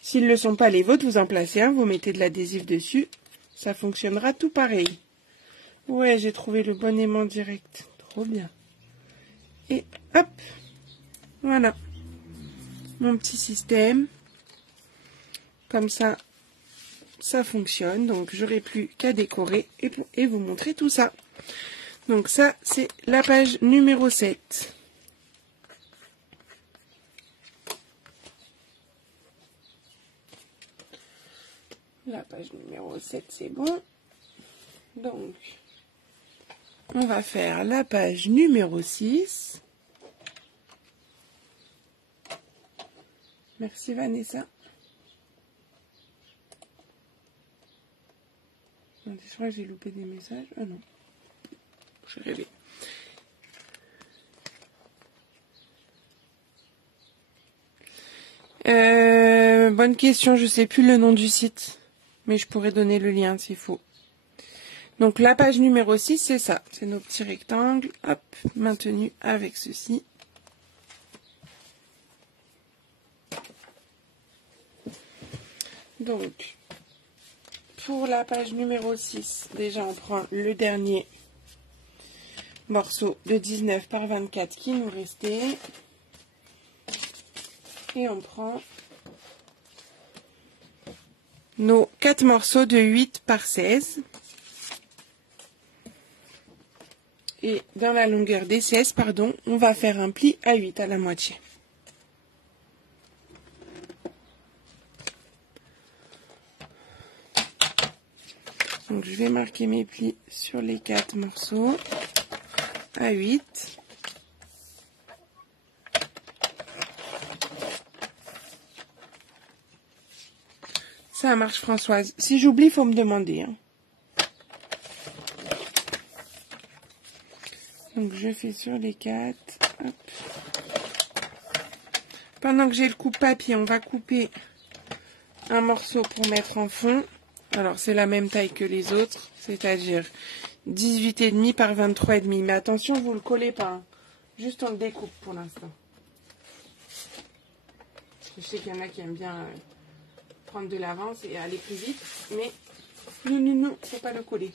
S'ils ne le sont pas les vôtres, vous en placez un, vous mettez de l'adhésif dessus. Ça fonctionnera tout pareil. Ouais, j'ai trouvé le bon aimant direct. Trop bien. Et hop, voilà. Mon petit système. Comme ça, ça fonctionne. Donc, j'aurai plus qu'à décorer et vous montrer tout ça. Donc ça, c'est la page numéro 7. La page numéro 7, c'est bon. Donc, on va faire la page numéro 6. Merci Vanessa. Je crois que j'ai loupé des messages. Ah non. J'ai rêvé. Bonne question, je sais plus le nom du site. Mais je pourrais donner le lien s'il faut. Donc la page numéro 6, c'est ça. C'est nos petits rectangles. Hop, maintenus avec ceci. Donc, pour la page numéro 6, déjà on prend le dernier morceau de 19 par 24 qui nous restait. Et on prend nos 4 morceaux de 8 par 16. Et dans la longueur des 16, pardon, on va faire un pli à 8 à la moitié. Donc je vais marquer mes plis sur les 4 morceaux à 8. Ça marche Françoise. Si j'oublie, il faut me demander. Hein. Donc je fais sur les 4. Hop. Pendant que j'ai le coupe-papier, on va couper un morceau pour mettre en fond. Alors c'est la même taille que les autres, c'est-à-dire 18,5 par 23,5. Mais attention, vous ne le collez pas. Hein. Juste on le découpe pour l'instant. Je sais qu'il y en a qui aiment bien prendre de l'avance et aller plus vite. Mais non, non, non, il ne faut pas le coller.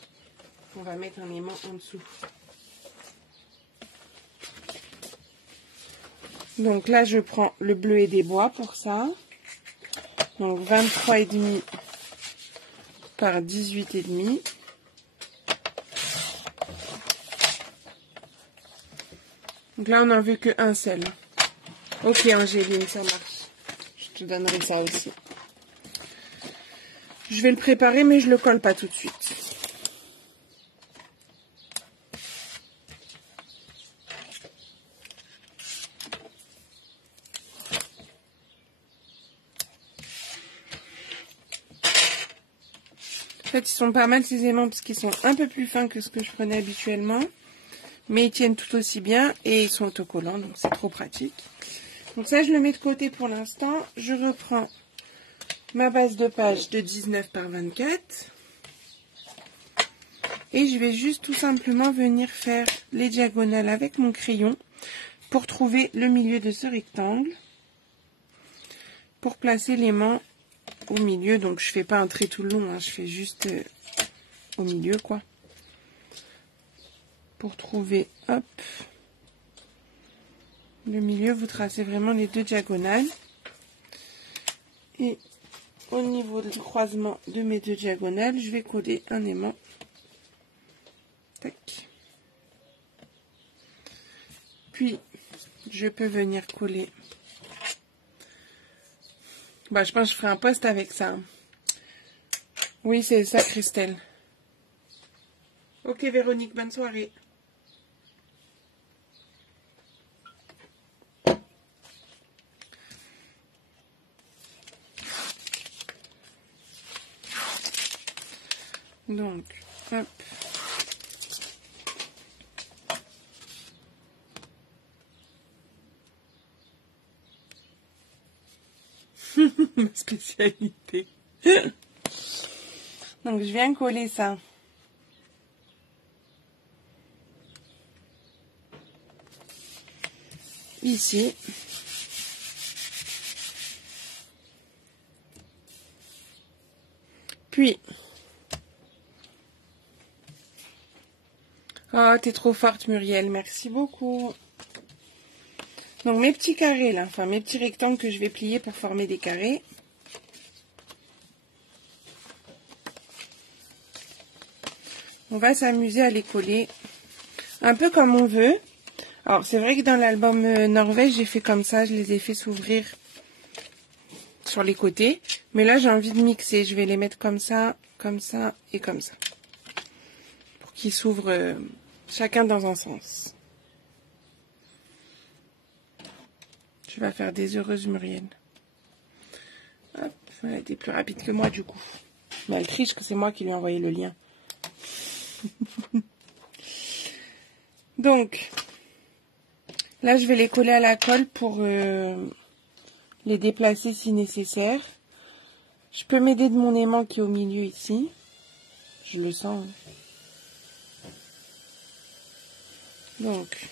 On va mettre un aimant en dessous. Donc là, je prends le bleuet des bois pour ça. Donc 23,5 par 18,5. Donc là, on n'en veut qu'un seul. Ok, Angéline, ça marche. Je te donnerai ça aussi. Je vais le préparer, mais je le colle pas tout de suite. En fait, ils sont pas mal ces aimants parce qu'ils sont un peu plus fins que ce que je prenais habituellement. Mais ils tiennent tout aussi bien et ils sont autocollants, donc c'est trop pratique. Donc ça, je le mets de côté pour l'instant. Je reprends ma base de page de 19 par 24. Et je vais juste tout simplement venir faire les diagonales avec mon crayon pour trouver le milieu de ce rectangle. Pour placer l'aimant au milieu. Donc je fais pas un trait tout le long, hein, je fais juste au milieu quoi. Pour trouver, hop, le milieu, vous tracez vraiment les deux diagonales. Et au niveau du croisement de mes deux diagonales, je vais coller un aimant. Tac. Puis, je peux venir coller. Bah, je pense que je ferai un post avec ça. Oui, c'est ça, Christelle. Ok, Véronique, bonne soirée. Donc, hop. Ma spécialité. Donc, je viens coller ça. Ici. Puis. Oh, t'es trop forte, Muriel. Merci beaucoup. Donc, mes petits carrés, là. Enfin, mes petits rectangles que je vais plier pour former des carrés. On va s'amuser à les coller un peu comme on veut. Alors, c'est vrai que dans l'album Norvège, j'ai fait comme ça. Je les ai fait s'ouvrir sur les côtés. Mais là, j'ai envie de mixer. Je vais les mettre comme ça et comme ça. Pour qu'ils s'ouvrent chacun dans un sens. Je vais faire des heureuses Muriel. Hop, elle a été plus rapide que moi du coup. Mais elle triche que c'est moi qui lui ai envoyé le lien. Donc, là je vais les coller à la colle pour les déplacer si nécessaire. Je peux m'aider de mon aimant qui est au milieu ici. Je le sens. Donc,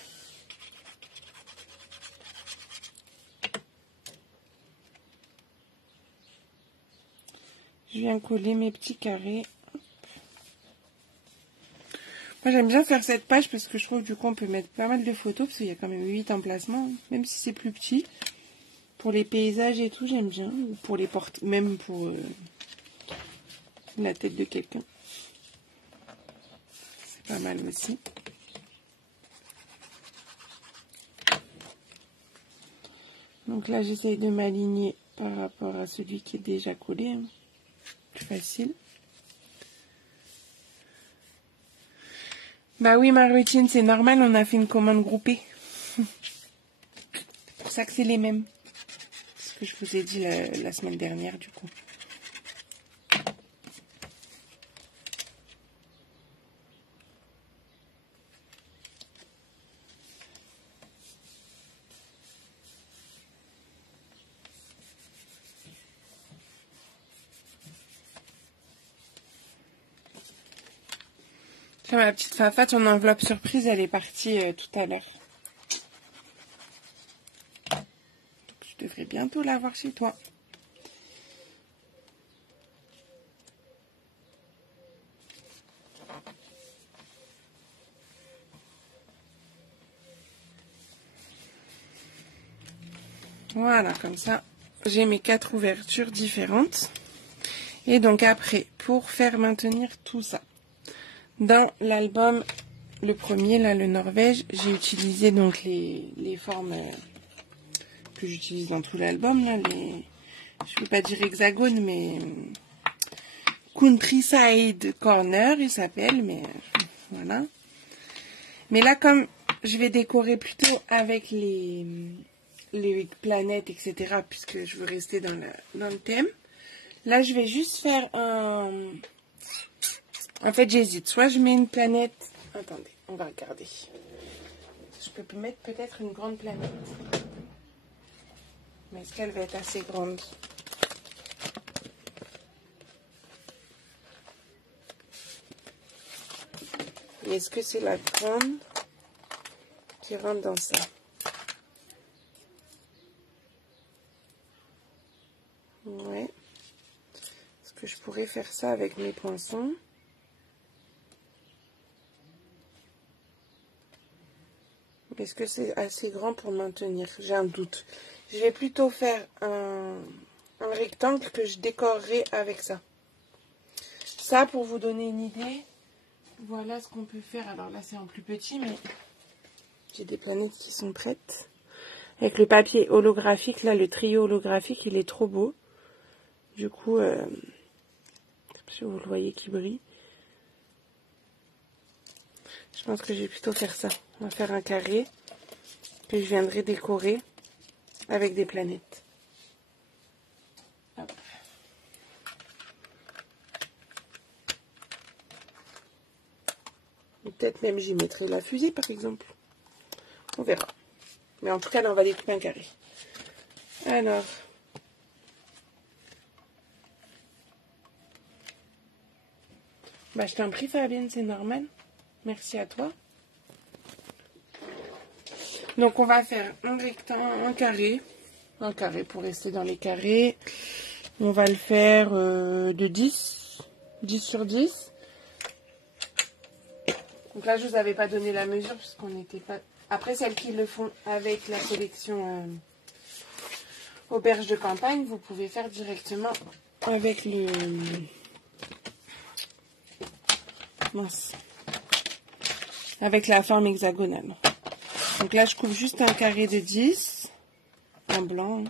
je viens coller mes petits carrés. Moi j'aime bien faire cette page parce que je trouve que du coup on peut mettre pas mal de photos parce qu'il y a quand même 8 emplacements, même si c'est plus petit. Pour les paysages et tout j'aime bien, ou pour les portes, même pour la tête de quelqu'un. C'est pas mal aussi. Donc là j'essaye de m'aligner par rapport à celui qui est déjà collé, hein. Plus facile. Bah oui, Marie-Étienne, c'est normal, on a fait une commande groupée. C'est pour ça que c'est les mêmes. C'est ce que je vous ai dit la semaine dernière, du coup. Tiens, ma petite Fafa, ton enveloppe surprise, elle est partie tout à l'heure. Je devrais bientôt l'avoir chez toi. Voilà, comme ça, j'ai mes 4 ouvertures différentes. Et donc après, pour faire maintenir tout ça, dans l'album, le premier, là, le Norvège, j'ai utilisé donc les formes que j'utilise dans tout l'album, là, je ne peux pas dire hexagone, mais Countryside Corner, il s'appelle, mais voilà. Mais là, comme je vais décorer plutôt avec les planètes, etc., puisque je veux rester dans le thème, là, je vais juste faire un... En fait, j'hésite. Soit je mets une planète... Attendez, on va regarder. Je peux mettre peut-être une grande planète. Mais est-ce qu'elle va être assez grande? Et est-ce que c'est la grande qui rentre dans ça? Ouais. Est-ce que je pourrais faire ça avec mes poinçons? Est-ce que c'est assez grand pour maintenir? J'ai un doute. Je vais plutôt faire un rectangle que je décorerai avec ça. Ça, pour vous donner une idée, voilà ce qu'on peut faire. Alors là, c'est en plus petit, mais j'ai des planètes qui sont prêtes. Avec le papier holographique, là, le trio holographique, il est trop beau. Du coup, si vous le voyez qui brille. Je pense que je vais plutôt faire ça. On va faire un carré que je viendrai décorer avec des planètes. Hop. Peut-être même j'y mettrai la fusée par exemple. On verra. Mais en tout cas, là, on va découper un carré. Alors. Bah, je t'en prie, Fabienne, c'est normal. Merci à toi. Donc, on va faire un rectangle, un carré pour rester dans les carrés. On va le faire de 10 sur 10. Donc là, je vous avais pas donné la mesure parce qu'on n'était pas... Après, celles qui le font avec la collection auberge de campagne, vous pouvez faire directement avec le... Mince. Avec la forme hexagonale. Donc là, je coupe juste un carré de 10. En blanc.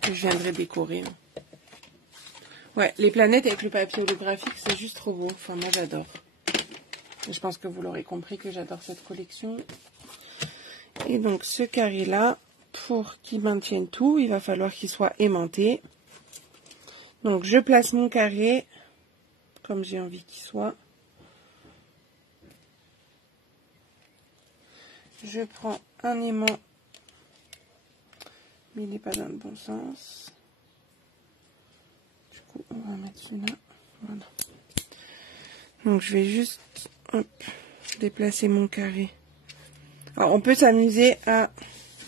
Que je viendrai décorer. Ouais, les planètes avec le papier holographique, c'est juste trop beau. Enfin, moi, j'adore. Je pense que vous l'aurez compris que j'adore cette collection. Et donc, ce carré-là, pour qu'il maintienne tout, il va falloir qu'il soit aimanté. Donc, je place mon carré comme j'ai envie qu'il soit. Je prends un aimant, mais il n'est pas dans le bon sens. Du coup, on va mettre celui-là. Voilà. Donc, je vais juste déplacer mon carré. Alors, on peut s'amuser à,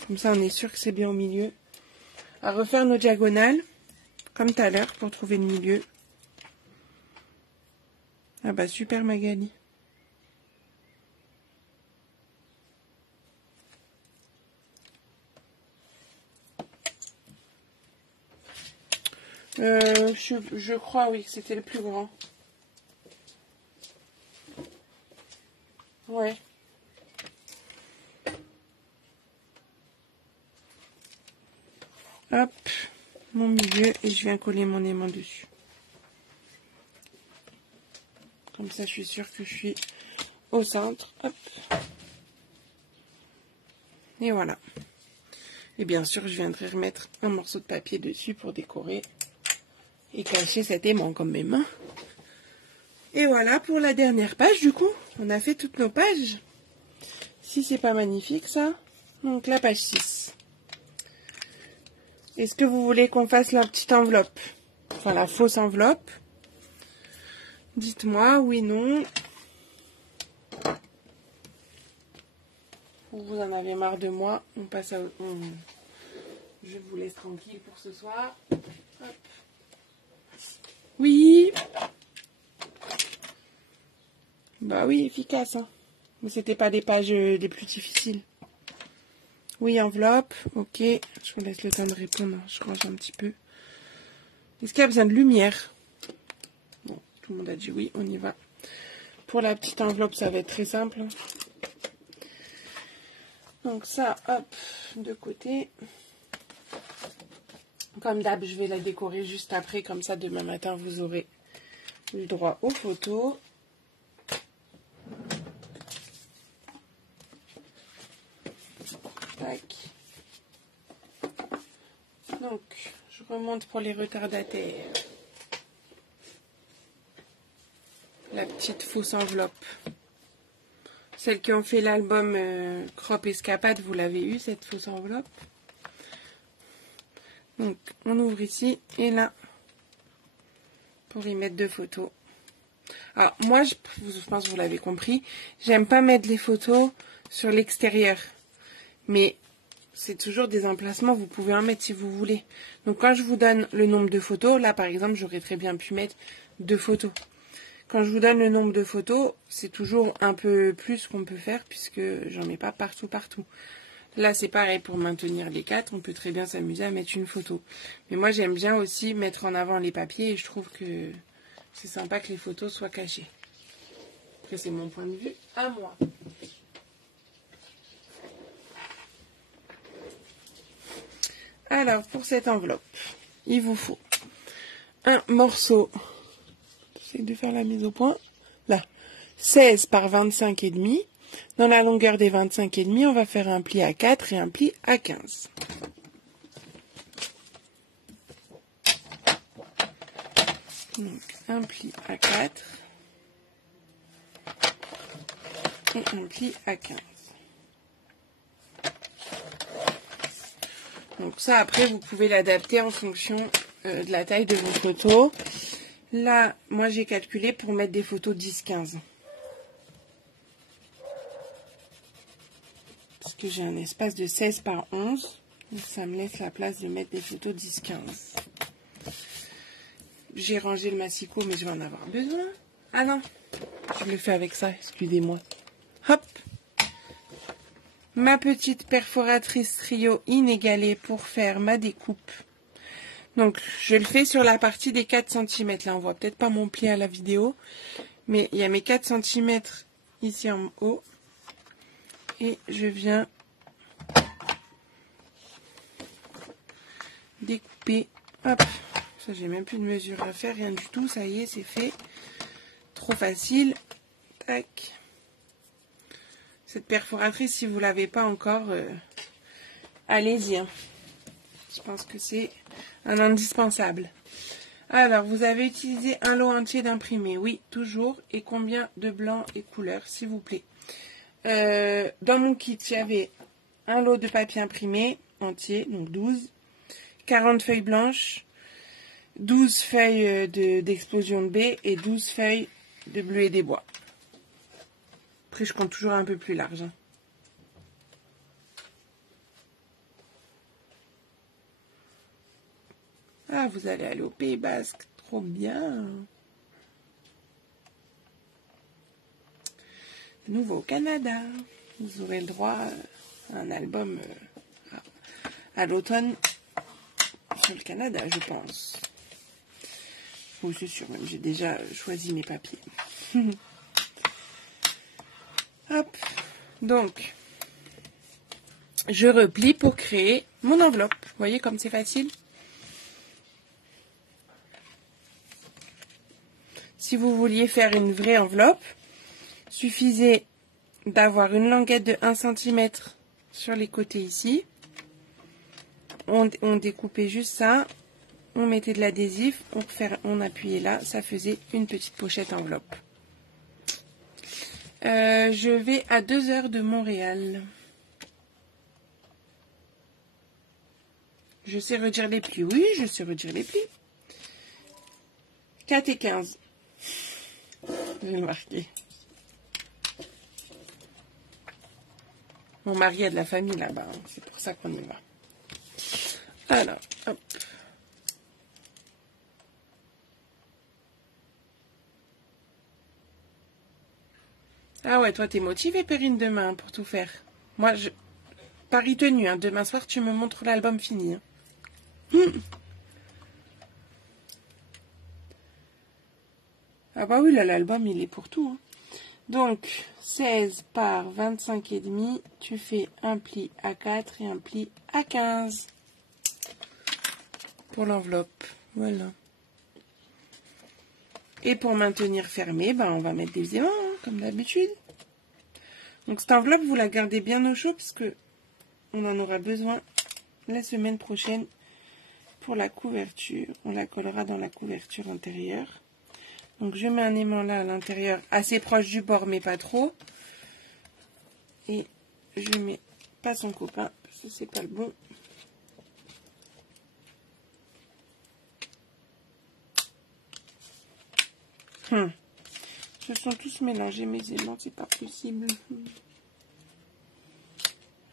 comme ça on est sûr que c'est bien au milieu, à refaire nos diagonales, comme tout à l'heure, pour trouver le milieu. Ah bah, super Magali. Je crois, oui, que c'était le plus grand. Ouais. Hop, mon milieu, et je viens coller mon aimant dessus. Comme ça, je suis sûre que je suis au centre. Hop. Et voilà. Et bien sûr, je viendrai remettre un morceau de papier dessus pour décorer et cacher cet aimant quand même. Hein. Et voilà pour la dernière page, du coup. On a fait toutes nos pages. Si c'est pas magnifique, ça. Donc, la page 6. Est-ce que vous voulez qu'on fasse la petite enveloppe? Enfin, la fausse enveloppe. Dites-moi, oui, non. Vous en avez marre de moi. On passe à... Je vous laisse tranquille pour ce soir. Hop. Oui. Bah oui, efficace. Hein. Mais c'était pas des pages les plus difficiles. Oui, enveloppe. Ok. Je vous laisse le temps de répondre. Je range un petit peu. Est-ce qu'il y a besoin de lumière? Bon, tout le monde a dit oui. On y va. Pour la petite enveloppe, ça va être très simple. Donc ça, hop, de côté. Comme d'hab, je vais la décorer juste après. Comme ça, demain matin, vous aurez le droit aux photos. Tac. Donc, je remonte pour les retardataires. La petite fausse enveloppe. Celles qui ont fait l'album Crop Escapade, vous l'avez eu, cette fausse enveloppe. Donc, on ouvre ici et là, pour y mettre 2 photos. Alors, moi, je pense que vous l'avez compris, j'aime pas mettre les photos sur l'extérieur. Mais c'est toujours des emplacements, vous pouvez en mettre si vous voulez. Donc, quand je vous donne le nombre de photos, là, par exemple, j'aurais très bien pu mettre 2 photos. Quand je vous donne le nombre de photos, c'est toujours un peu plus qu'on peut faire, puisque j'en mets pas partout. Là, c'est pareil, pour maintenir les 4, on peut très bien s'amuser à mettre une photo. Mais moi, j'aime bien aussi mettre en avant les papiers, et je trouve que c'est sympa que les photos soient cachées. Après, c'est mon point de vue à moi. Alors, pour cette enveloppe, il vous faut un morceau, j'essaie de faire la mise au point, là, 16 par 25,5. Dans la longueur des 25,5, on va faire un pli à 4 et un pli à 15. Donc, un pli à 4 et un pli à 15. Donc ça, après, vous pouvez l'adapter en fonction de la taille de vos photos. Là, moi, j'ai calculé pour mettre des photos 10-15. Parce que j'ai un espace de 16 par 11. Donc ça me laisse la place de mettre des photos 10-15. J'ai rangé le massicot, mais je vais en avoir besoin. Ah non, je le fais avec ça, excusez-moi. Hop. Ma petite perforatrice trio inégalée pour faire ma découpe. Donc, je le fais sur la partie des 4 cm. Là, on voit peut-être pas mon pli à la vidéo. Mais il y a mes 4 cm ici en haut. Et je viens découper. Hop. Ça, j'ai même plus de mesure à faire. Rien du tout. Ça y est, c'est fait. Trop facile. Tac. Cette perforatrice, si vous ne l'avez pas encore, allez-y. Hein. Je pense que c'est un indispensable. Alors, vous avez utilisé un lot entier d'imprimés. Oui, toujours. Et combien de blanc et couleur, s'il vous plaît. Dans mon kit, j'avais un lot de papier imprimé entier, donc 12. 40 feuilles blanches. 12 feuilles d'explosion de baie et 12 feuilles de bleuet des bois. Après, je compte toujours un peu plus large. Hein. Ah, vous allez aller au Pays Basque. Trop bien. De nouveau au Canada. Vous aurez le droit à un album à l'automne sur le Canada, je pense. Oui, c'est sûr, même j'ai déjà choisi mes papiers. Hop. Donc, je replie pour créer mon enveloppe. Vous voyez comme c'est facile? Si vous vouliez faire une vraie enveloppe, suffisait d'avoir une languette de 1 cm sur les côtés ici. On découpait juste ça. On mettait de l'adhésif, on appuyait là, ça faisait une petite pochette enveloppe. Je vais à 2 heures de Montréal. Je sais redire les plis. Oui, je sais redire les plis. 4 et 15. Je vais le marquer. Mon mari a de la famille là-bas, hein. C'est pour ça qu'on y va. Alors, hop. Ah ouais, toi t'es motivée, Perrine, demain pour tout faire. Moi, Paris tenu, hein. Demain soir tu me montres l'album fini. Hein. Ah bah oui, là l'album il est pour tout. Hein. Donc 16 par 25,5, tu fais un pli à 4 et un pli à 15 pour l'enveloppe. Voilà. Et pour maintenir fermé, ben on va mettre des aimants, hein, comme d'habitude. Donc cette enveloppe, vous la gardez bien au chaud parce que on en aura besoin la semaine prochaine pour la couverture. On la collera dans la couverture intérieure. Donc je mets un aimant là à l'intérieur, assez proche du bord mais pas trop. Et je mets pas son copain, parce que c'est pas le bon. Se sont tous mélangés mes aimants, c'est pas possible.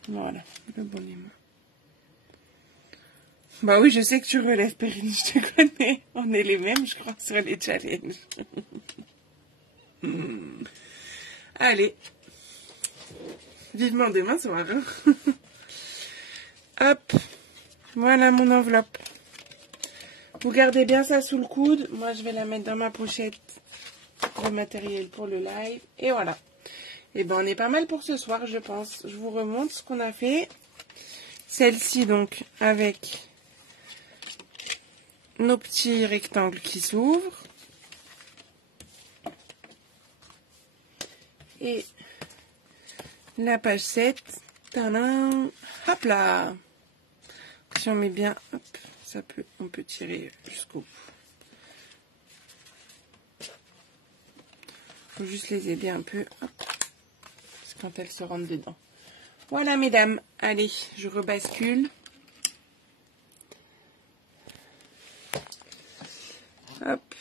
Voilà, le bon aimant. Bah oui, je sais que tu relèves, Perrine, je te connais. On est les mêmes, je crois, sur les challenges. Allez. Vivement demain soir. Hein. Hop. Voilà mon enveloppe. Vous gardez bien ça sous le coude. Moi, je vais la mettre dans ma pochette de matériel pour le live. Et voilà. Et ben, on est pas mal pour ce soir, je pense. Je vous remonte ce qu'on a fait. Celle-ci, donc, avec nos petits rectangles qui s'ouvrent. Et la page 7. Tadam. Hop là. Si on met bien, hop, on peut tirer jusqu'au bout. Faut juste les aider un peu. Hop, parce que quand elles se rentrent dedans. Voilà, mesdames. Allez, je rebascule. Hop.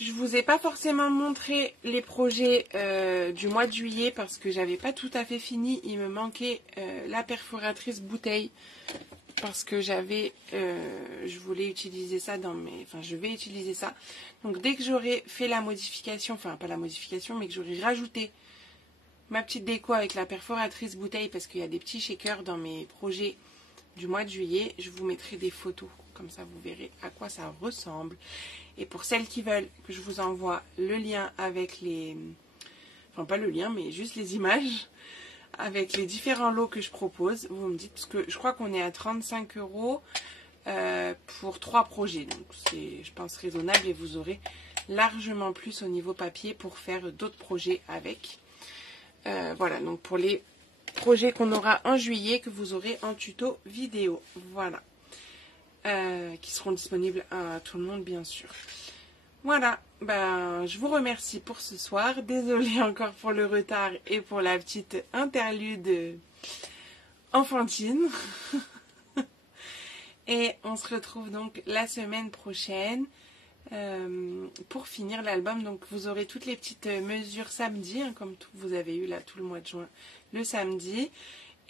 Je vous ai pas forcément montré les projets du mois de juillet parce que j'avais pas tout à fait fini. Il me manquait la perforatrice bouteille parce que je voulais utiliser ça je vais utiliser ça. Donc dès que j'aurai fait la modification, enfin pas la modification, mais que j'aurai rajouté ma petite déco avec la perforatrice bouteille parce qu'il y a des petits shakers dans mes projets du mois de juillet, je vous mettrai des photos. Comme ça, vous verrez à quoi ça ressemble. Et pour celles qui veulent que je vous envoie le lien avec les... Enfin, pas le lien, mais juste les images avec les différents lots que je propose. Vous me dites, parce que je crois qu'on est à 35 € pour 3 projets. Donc, c'est, je pense, raisonnable et vous aurez largement plus au niveau papier pour faire d'autres projets avec. Voilà, donc pour les projets qu'on aura en juillet, que vous aurez en tuto vidéo. Voilà. Qui seront disponibles à tout le monde, bien sûr. Voilà, ben, je vous remercie pour ce soir. Désolée encore pour le retard et pour la petite interlude enfantine. Et on se retrouve donc la semaine prochaine pour finir l'album. Donc vous aurez toutes les petites mesures samedi, hein, comme vous avez eu là tout le mois de juin, le samedi.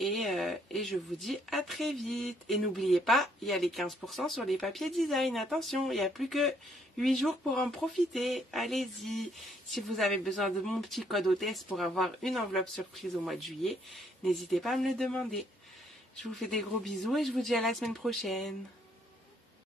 Et je vous dis à très vite. Et n'oubliez pas, il y a les 15% sur les papiers design. Attention, il n'y a plus que 8 jours pour en profiter. Allez-y. Si vous avez besoin de mon petit code hôtesse pour avoir une enveloppe surprise au mois de juillet, n'hésitez pas à me le demander. Je vous fais des gros bisous et je vous dis à la semaine prochaine.